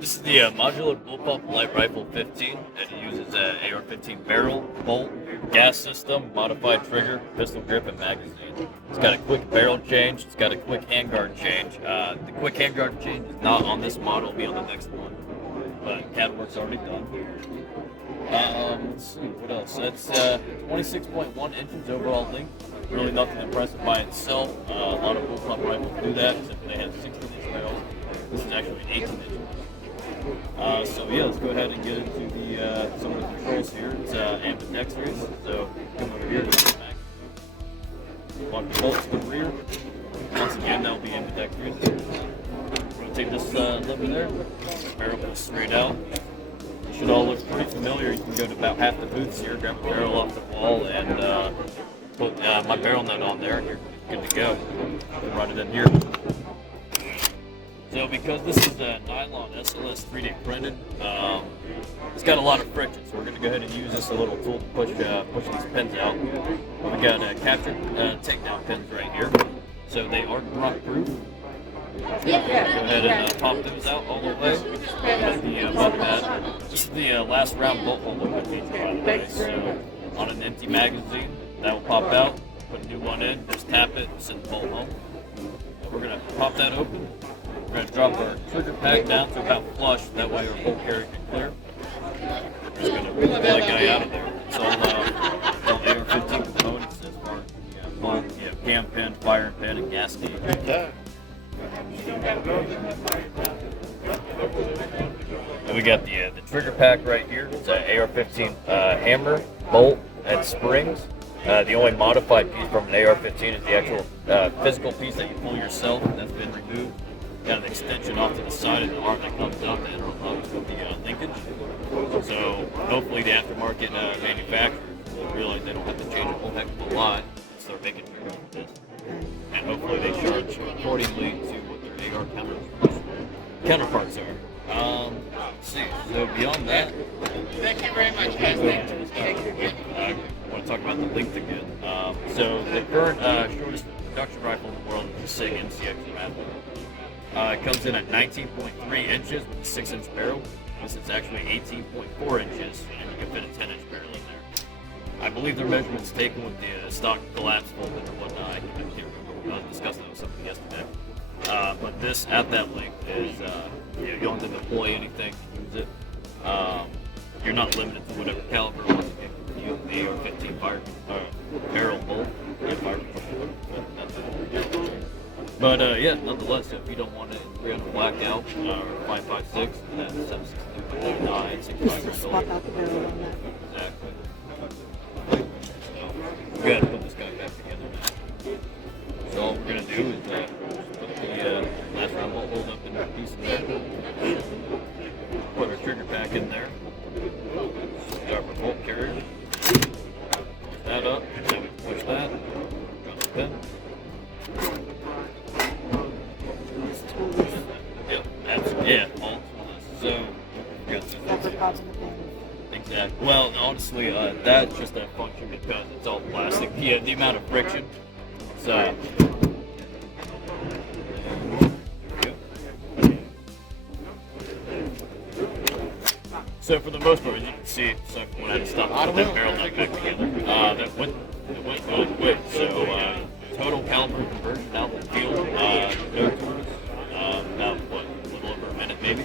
This is the modular bullpup light rifle 15. It uses an AR-15 barrel, bolt, gas system, modified trigger, pistol grip, and magazine. It's got a quick barrel change. It's got a quick handguard change. The quick handguard change is not on this model. It'll be on the next one. But CAD work's already done. Let's see, what else? That's 26.1 inches overall length. Really nothing impressive by itself. A lot of bullpup rifles do that, except they have 16-inch barrels. This is actually 18-inch. So yeah, let's go ahead and get into the some of the controls here. It's ambidextrous, so come over here to the back. Lock the bolt to the rear. Once again, that will be ambidextrous. Rotate this lever there. Barrel goes straight out. It should all look pretty familiar. You can go to about half the booths here, grab the barrel off the wall, and put my barrel nut on there, and you're good to go. Run it in here. So because this is a nylon SLS 3D printed, it's got a lot of friction. So we're going to go ahead and use this little tool to push these pins out. We got capture takedown pins right here. So they are drop proof. Go ahead and pop those out all the way. This is the last round bolt holder with these, by the way. So on an empty magazine, that will pop out. Put a new one in. Just tap it, send the bolt home. We're going to pop that open. We're going to drop our trigger pack down to about flush. That way our bolt carrier can clear. We're just going to pull that guy out of there. It's all AR-15 components as far as the bolt, cam pin, firing pin, and gas gauge. And we got the trigger pack right here. It's an AR-15 hammer, bolt, and springs. The only modified piece from an AR-15 is the actual physical piece that you pull yourself. That's been removed. Got an extension off to the side of the arm that comes out that interlocks with the linkage. So hopefully the aftermarket manufacturers will realize they don't have to change a whole heck of a lot and start making triggers with this. And hopefully they charge accordingly to what their AR counterparts are. Let's see. So beyond that, Thank you very much, guys. I want to talk about the length again. So the current shortest production rifle in the world is the SIG NCX Master. It comes in at 19.3 inches with a 6-inch barrel. This is actually 18.4 inches, and you can fit a 10-inch barrel in there. I believe their measurements taken with the stock collapse folded and whatnot. I can't remember. I was discussing that with somebody yesterday. But this, at that length, is you don't have to deploy anything to use it. You're not limited to whatever caliber once you get the AR-15 barrel bolt. But yeah, nonetheless, if you don't want it 300 blackout or 5.56, then 7.62.9, 65 years old. Exactly. We're going to put this guy back together now. So all we're going to do is put the last round bolt hold up in that piece in there. Put our trigger pack in there. Drop our bolt carrier. Push that up. Now we can push that. Drop the pin. Yeah, all toolless. So, exactly. Well, honestly, that's just a function because it's all plastic. Yeah, the amount of friction. So, so for the most part, as you can see, so when I had to stop put that barrel nut back together, it went really quick. So, total caliber conversion out in the field, no tools, about what? Over a minute maybe.